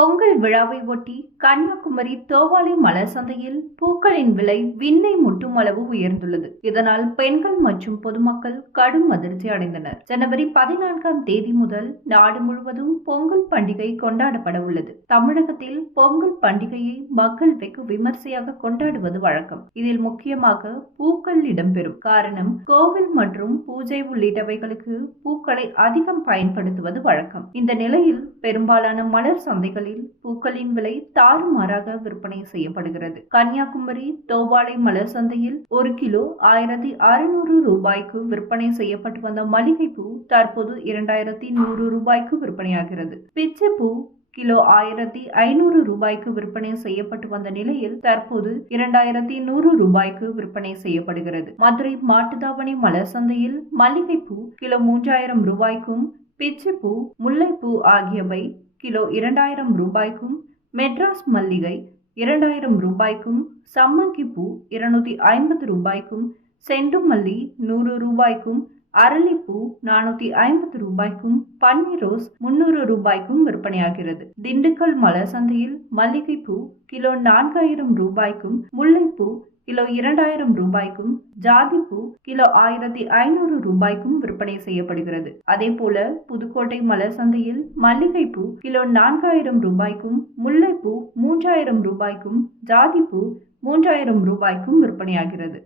பொங்கல் விழாவை ஒட்டி கன்னியாகுமரி தோவாளை மலர் சந்தையில் பூக்களின் விலை விண்ணை முட்டும் அளவு உயர்ந்துள்ளது. இதனால் பெண்கள் மற்றும் பொதுமக்கள் கடும் அதிர்ச்சி அடைந்தனர். ஜனவரி 14ஆம் தேதி முதல் நாடு முழுவதும் பொங்கல் பண்டிகை கொண்டாடப்பட உள்ளது. தமிழகத்தில் பொங்கல் பண்டிகையை மக்கள் வெகு விமர்சையாக கொண்டாடுவது வழக்கம். இதில் முக்கியமாக பூக்கள் இடம்பெறும். காரணம், கோவில் மற்றும் பூஜை உள்ளிட்டவைகளுக்கு பூக்களை அதிகம் பயன்படுத்துவது வழக்கம். இந்த நிலையில் பெரும்பாலான மலர் சந்தைகளில் பூக்களின் விலை தாறுமாறாக விற்பனை செய்யப்படுகிறது. கன்னியாகுமரி தோவாளை மலர் சந்தையில் 1 கிலோ 1600 ரூபாய்க்கு விற்பனை செய்யப்பட்டு வந்த மல்லிகைப்பூ தற்போது 2100 ரூபாய்க்கு விற்பனையாகிறது. பிச்சைப்பூ கிலோ 1500 ரூபாய்க்கு விற்பனை செய்யப்பட்டு வந்த நிலையில் தற்போது 2100 ரூபாய்க்கு விற்பனை செய்யப்படுகிறது. மதுரை மாட்டுத்தாவணி மலர் சந்தையில் மல்லிகைப்பூ கிலோ 3000 ரூபாய்க்கும், பிச்சைப்பூ, முல்லைப்பூ ஆகியவை கிலோ 2000 ரூபாய்க்கும், மெட்ராஸ் மல்லிகை 2000 ரூபாய்க்கும், சம்மங்கிப்பூ 250 ரூபாய்க்கும், செண்டுமல்லி 100 ரூபாய்க்கும், அரளிப்பூ 450 ரூபாய்க்கும், பன்னீர் ரோஸ் 300 ரூபாய்க்கும் விற்பனையாகிறது. திண்டுக்கல் மலர் சந்தையில் மல்லிகைப்பூ கிலோ 4000 ரூபாய்க்கும், முல்லைப்பூ கிலோ 2000 ரூபாய்க்கும், ஜாதிப்பூ கிலோ 1500 ரூபாய்க்கும் விற்பனை செய்யப்படுகிறது. அதேபோல புதுக்கோட்டை மலர் சந்தையில் மல்லிகைப்பூ கிலோ 4000 ரூபாய்க்கும், முல்லைப்பூ 3000 ரூபாய்க்கும், ஜாதிப்பூ 3000 ரூபாய்க்கும் விற்பனையாகிறது.